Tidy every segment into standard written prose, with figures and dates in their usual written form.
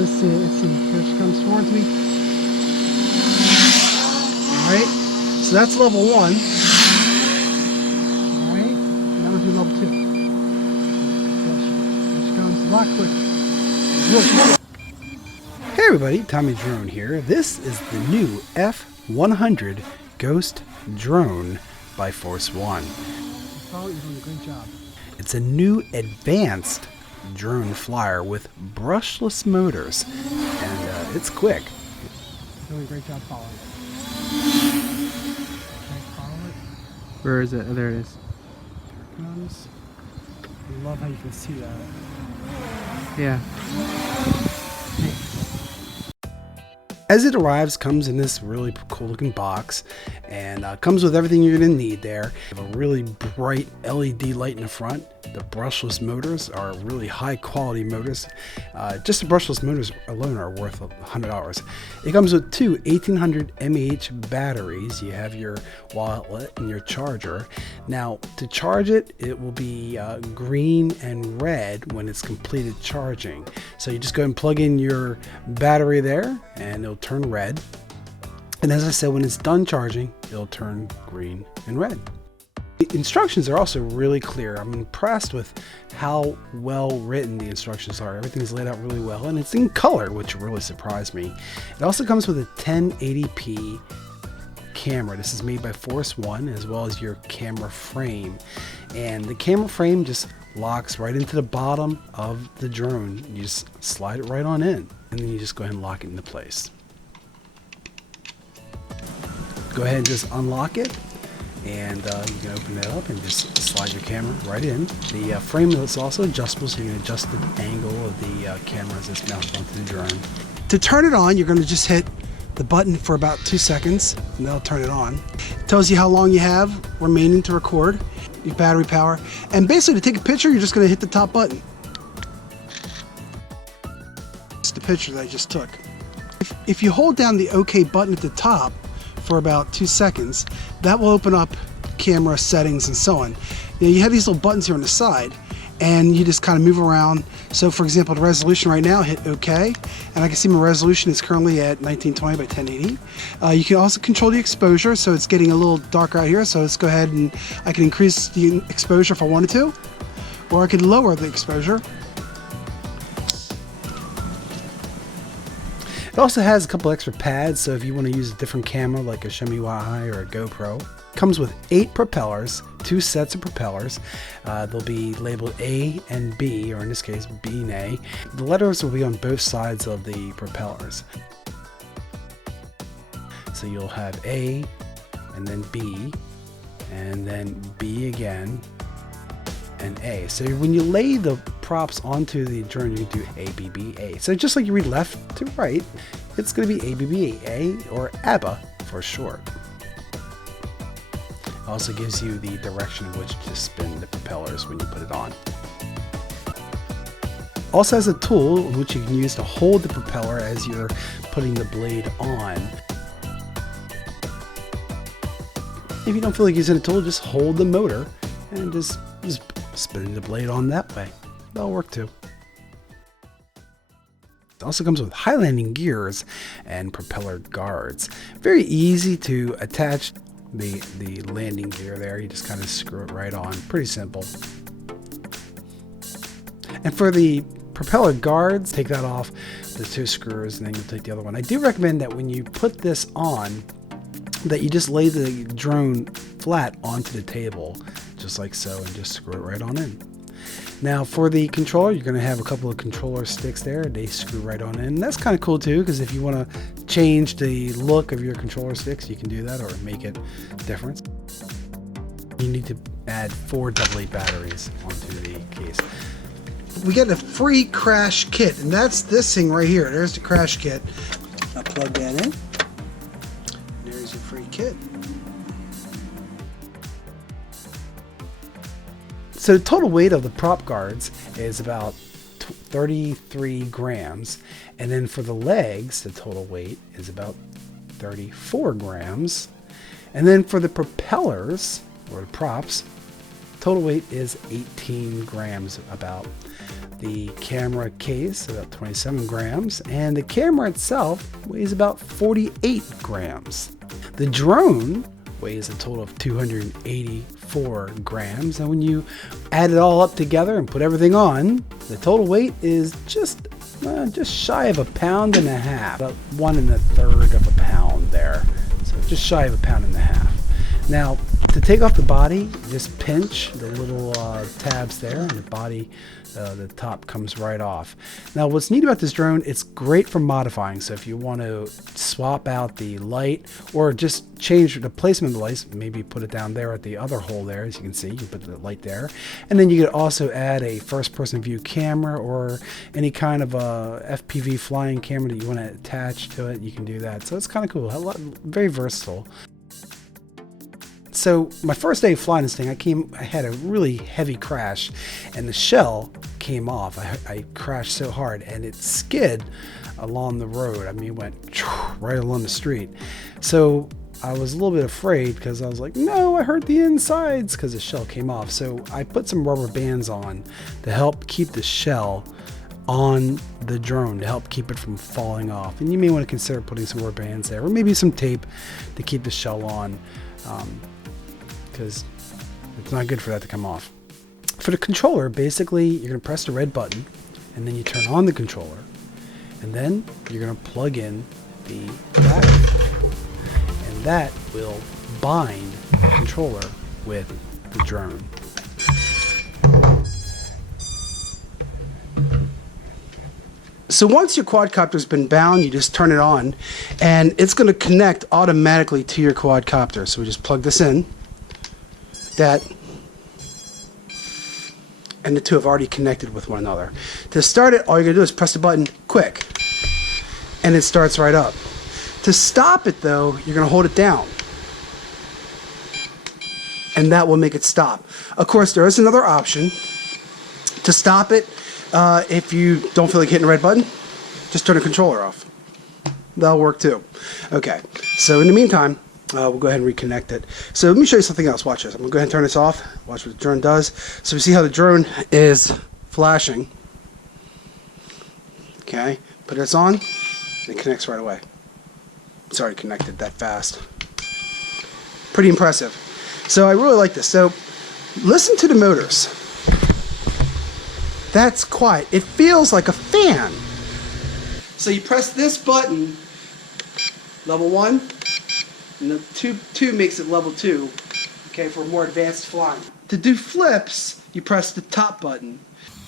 let's see. Here she comes towards me. All right, so that's level 1. All right, now we'll do level 2. Here she comes, a lot quicker. Hey everybody, Tommy Drone here. This is the new F100 Ghost Drone by Force1. Oh, you're doing a great job. It's a new advanced drone flyer with brushless motors, and it's quick. Doing a great job following it. Okay, follow it. Where is it? Oh, there it is. Here it comes. I love how you can see that. Yeah. As it arrives, comes in this really cool looking box, and comes with everything you're going to need there. You have a really bright LED light in the front. The brushless motors are really high quality motors. Just the brushless motors alone are worth $100. It comes with two 1800 mAh batteries. You have your wallet and your charger. Now to charge it, it will be green and red when it's completed charging. So you just go and plug in your battery there and it'll turn red. And as I said, when it's done charging, it'll turn green and red. The instructions are also really clear. I'm impressed with how well written the instructions are. Everything's laid out really well, and it's in color, which really surprised me. It also comes with a 1080p camera. This is made by Force1, as well as your camera frame. And the camera frame just locks right into the bottom of the drone. You just slide it right on in, and then you just go ahead and lock it into place. Go ahead and just unlock it. And you can open that up and just slide your camera right in. The frame is also adjustable, so you can adjust the angle of the camera as it's mounted onto the drone. To turn it on, you're going to just hit the button for about 2 seconds, and that'll turn it on. It tells you how long you have remaining to record, your battery power, and basically to take a picture, you're just going to hit the top button. It's the picture that I just took. If you hold down the OK button at the top for about 2 seconds, that will open up camera settings and so on. Now you have these little buttons here on the side, and you just kind of move around. So for example, the resolution right now, hit OK, and I can see my resolution is currently at 1920 by 1080. You can also control the exposure, so it's getting a little darker out here, so let's go ahead and I can increase the exposure if I wanted to, or I could lower the exposure. It also has a couple extra pads, so if you want to use a different camera like a Xiaomi Y or a GoPro. Comes with 8 propellers, 2 sets of propellers. They'll be labeled A and B, or in this case B and A. The letters will be on both sides of the propellers. So you'll have A, and then B, and then B again, and A. So when you lay the props onto the drone, you can do A, B, B, A. So just like you read left to right, it's going to be A, B, B, A, or ABBA for short. It also gives you the direction in which to spin the propellers when you put it on. Also has a tool which you can use to hold the propeller as you're putting the blade on. If you don't feel like using a tool, just hold the motor and just spinning the blade on that way. That'll work too. It also comes with high landing gears and propeller guards. Very easy to attach the landing gear there. You just kind of screw it right on. Pretty simple. And for the propeller guards, take that off, the 2 screws, and then you'll take the other one. I do recommend that when you put this on, that you just lay the drone flat onto the table, just like so, and just screw it right on in. Now for the controller, you're going to have a couple of controller sticks there. They screw right on in. And that's kind of cool too, because if you want to change the look of your controller sticks, you can do that, or make it different. You need to add 4 AA batteries onto the case. We get a free crash kit, and that's this thing right here. There's the crash kit. I'll plug that in. There's your free kit. So the total weight of the prop guards is about 33 grams. And then for the legs, the total weight is about 34 grams. And then for the propellers, or the props, total weight is 18 grams about. The camera case, about 27 grams, and the camera itself weighs about 48 grams. The drone weighs a total of 284 grams, and when you add it all up together and put everything on, the total weight is just shy of 1.5 pounds, about 1 1/3 of a pound there, so just shy of 1.5 pounds. Now, to take off the body, just pinch the little tabs there, and the body, the top comes right off. Now, what's neat about this drone, it's great for modifying. So if you want to swap out the light or just change the placement of the lights, maybe put it down there at the other hole there, as you can see, you put the light there. And then you could also add a first-person view camera or any kind of a FPV flying camera that you want to attach to it. You can do that. So it's kind of cool, very versatile. So my first day of flying this thing, I had a really heavy crash, and the shell came off. I crashed so hard, and it skid along the road. I mean, it went right along the street. So I was a little bit afraid because I was like, no, I hurt the insides because the shell came off. So I put some rubber bands on to help keep the shell on the drone, to help keep it from falling off. And you may want to consider putting some rubber bands there, or maybe some tape to keep the shell on. Because it's not good for that to come off. For the controller, basically, you're going to press the red button, and then you turn on the controller, and then you're going to plug in the battery, and that will bind the controller with the drone. So once your quadcopter's been bound, you just turn it on, and it's going to connect automatically to your quadcopter. So we just plug this in, that, and the two have already connected with one another. To start it, all you're going to do is press the button quick, and it starts right up. To stop it, though, you're going to hold it down, and that will make it stop. Of course, there is another option to stop it. If you don't feel like hitting the red button, just turn the controller off. That'll work too. Okay, so in the meantime, we'll go ahead and reconnect it. So let me show you something else. Watch this. I'm going to go ahead and turn this off. Watch what the drone does. So we see how the drone is flashing. Okay, put this on, and it connects right away. It's already connected that fast. Pretty impressive. So I really like this. So listen to the motors. That's quiet. It feels like a fan. So you press this button, level 1, and the 2 makes it level 2, okay, for more advanced flying. To do flips, you press the top button.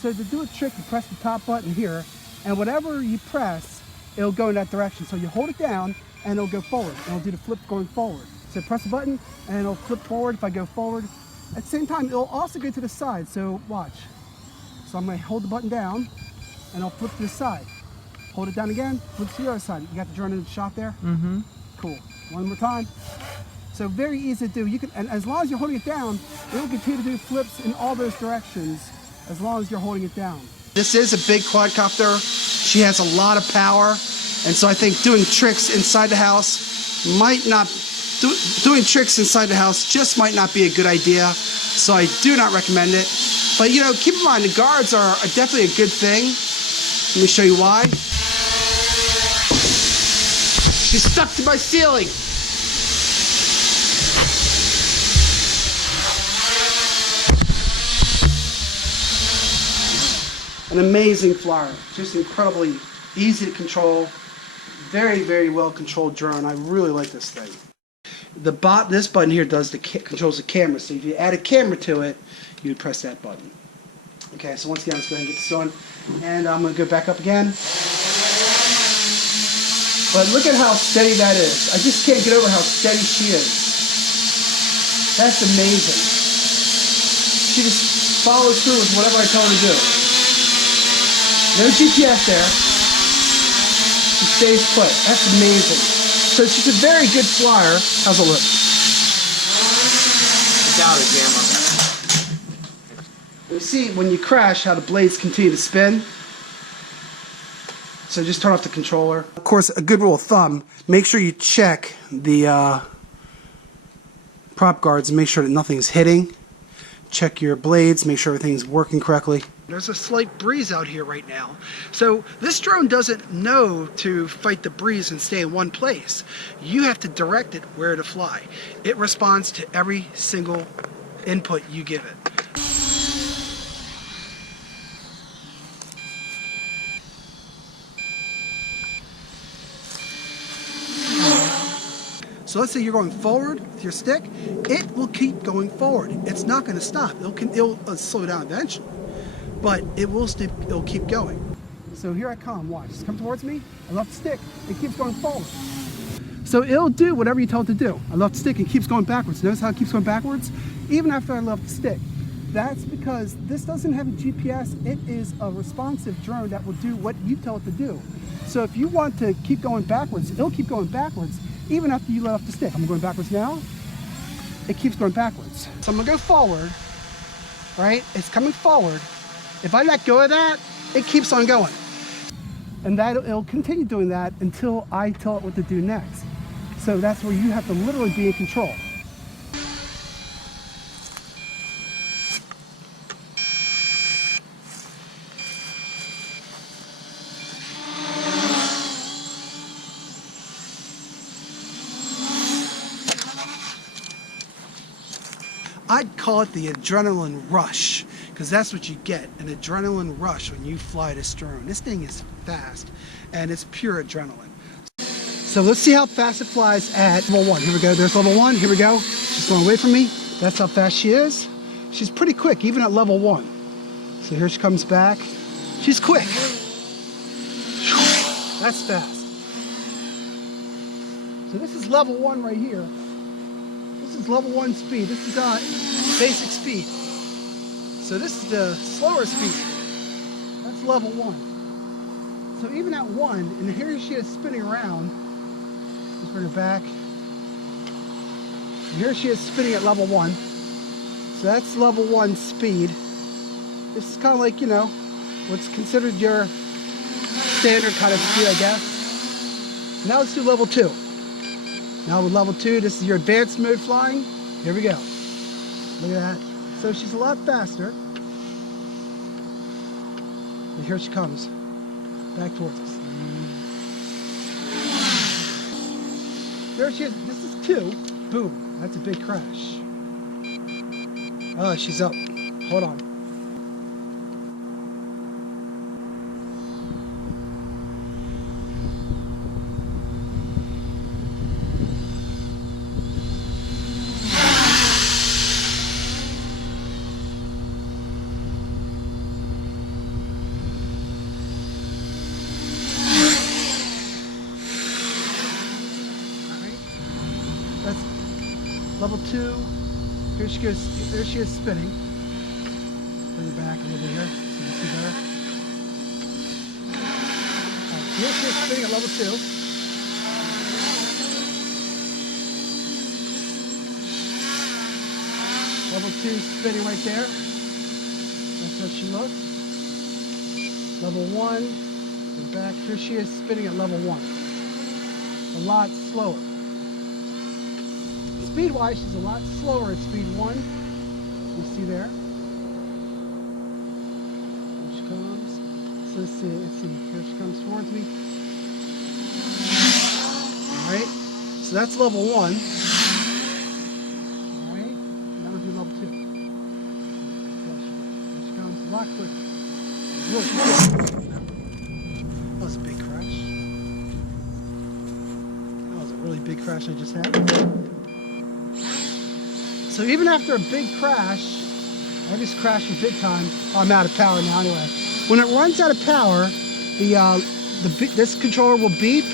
So to do a trick, you press the top button here, and whatever you press, it'll go in that direction. So you hold it down, and it'll go forward, and it'll do the flip going forward. So press the button, and it'll flip forward if I go forward. At the same time, it'll also go to the side, so watch. So I'm going to hold the button down, and I'll flip to the side. Hold it down again, flip to the other side. You got the drone in the shot there? Mm-hmm. Cool. One more time. So very easy to do. You can, and as long as you're holding it down, it'll continue to do flips in all those directions as long as you're holding it down. This is a big quadcopter. She has a lot of power, and so I think doing tricks inside the house might not, doing tricks inside the house just might not be a good idea. So I do not recommend it. But you know, keep in mind the guards are definitely a good thing. Let me show you why. She's stuck to my ceiling. An amazing flyer, just incredibly easy to control, very, very well controlled drone. I really like this thing. This button here controls the camera, so if you add a camera to it, you would press that button. Okay, so once again, let's go ahead and get this on, and I'm going to go back up again. But look at how steady that is. I just can't get over how steady she is. That's amazing. She just follows through with whatever I tell her to do. No GPS there. She stays put. That's amazing. So she's a very good flyer. How's it look? Without a camera. You see when you crash how the blades continue to spin. So just turn off the controller. Of course, a good rule of thumb, make sure you check the prop guards and make sure that nothing's hitting. Check your blades, make sure everything's working correctly. There's a slight breeze out here right now. So this drone doesn't know to fight the breeze and stay in one place. You have to direct it where to fly. It responds to every single input you give it. So let's say you're going forward with your stick, it will keep going forward. It's not going to stop. It'll slow down eventually, but it'll keep going. So here I come, watch. Just come towards me, I left the stick, it keeps going forward. So it'll do whatever you tell it to do. I left the stick, it keeps going backwards. Notice how it keeps going backwards? Even after I left the stick. That's because this doesn't have a GPS, it is a responsive drone that will do what you tell it to do. So if you want to keep going backwards, it'll keep going backwards even after you let off the stick. I'm going backwards now, it keeps going backwards. So I'm gonna go forward, right? It's coming forward. If I let go of that, it keeps on going. And it'll continue doing that until I tell it what to do next. So that's where you have to literally be in control. I'd call it the adrenaline rush, because that's what you get, an adrenaline rush when you fly this drone. This thing is fast, and it's pure adrenaline. So let's see how fast it flies at level 1. Here we go, there's level 1, here we go. She's going away from me. That's how fast she is. She's pretty quick, even at level 1. So here she comes back. She's quick. That's fast. So this is level 1 right here. This is level 1 speed. This is basic speed. So this is the slower speed. That's level 1. So even at 1, and here she is spinning around. Let's bring her back. And here she is spinning at level 1. So that's level 1 speed. This is kind of like, you know, what's considered your standard kind of speed, I guess. Now let's do level 2. Now with level 2, this is your advanced mode flying. Here we go. Look at that. So she's a lot faster. And here she comes. Back towards us. There she is. This is 2. Boom. That's a big crash. Oh, she's up. Hold on. That's level 2. Here she goes. There she is spinning. Bring her back a little bit here so you can see better. Right, here she is spinning at level 2. Level 2 spinning right there. That's how she looks. Level 1. Go back. Here she is spinning at level 1. A lot slower. Speed-wise, she's a lot slower at speed 1. You see there. Here she comes. So let's see. Here she comes towards me. Alright. So that's level 1. Alright. Now we'll do level 2. Here she comes. A lot quicker. Really quick. That was a big crash. That was a really big crash I just had. So even after a big crash, I just crashed a big time. I'm out of power now anyway. When it runs out of power, this controller will beep,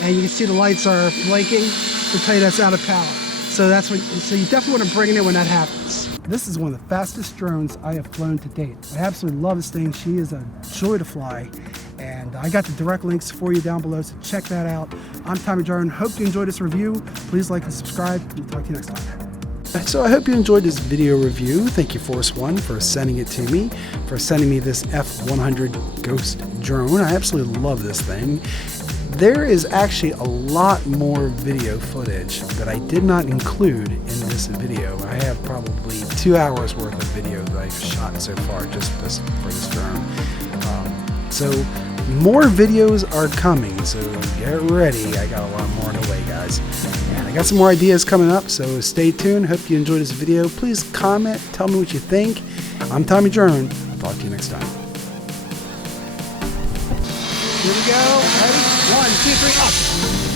and you can see the lights are blinking to tell you that's out of power. So so you definitely want to bring it in when that happens. This is one of the fastest drones I have flown to date. I absolutely love this thing. She is a joy to fly. And I got the direct links for you down below, so check that out. I'm Tommy Drone. Hope you enjoyed this review. Please like and subscribe, and talk to you next time. So I hope you enjoyed this video review. Thank you, Force1, for sending it to me, for sending me this F100 Ghost Drone. I absolutely love this thing. There is actually a lot more video footage that I did not include in this video. I have probably 2 hours worth of video that I've shot so far just for this drone. So more videos are coming, so get ready. I got a lot more on the way, guys. And I got some more ideas coming up, so stay tuned. Hope you enjoyed this video. Please comment, tell me what you think. I'm Tommy Drone. I'll talk to you next time. Here we go. Ready? 1, 2, 3, up.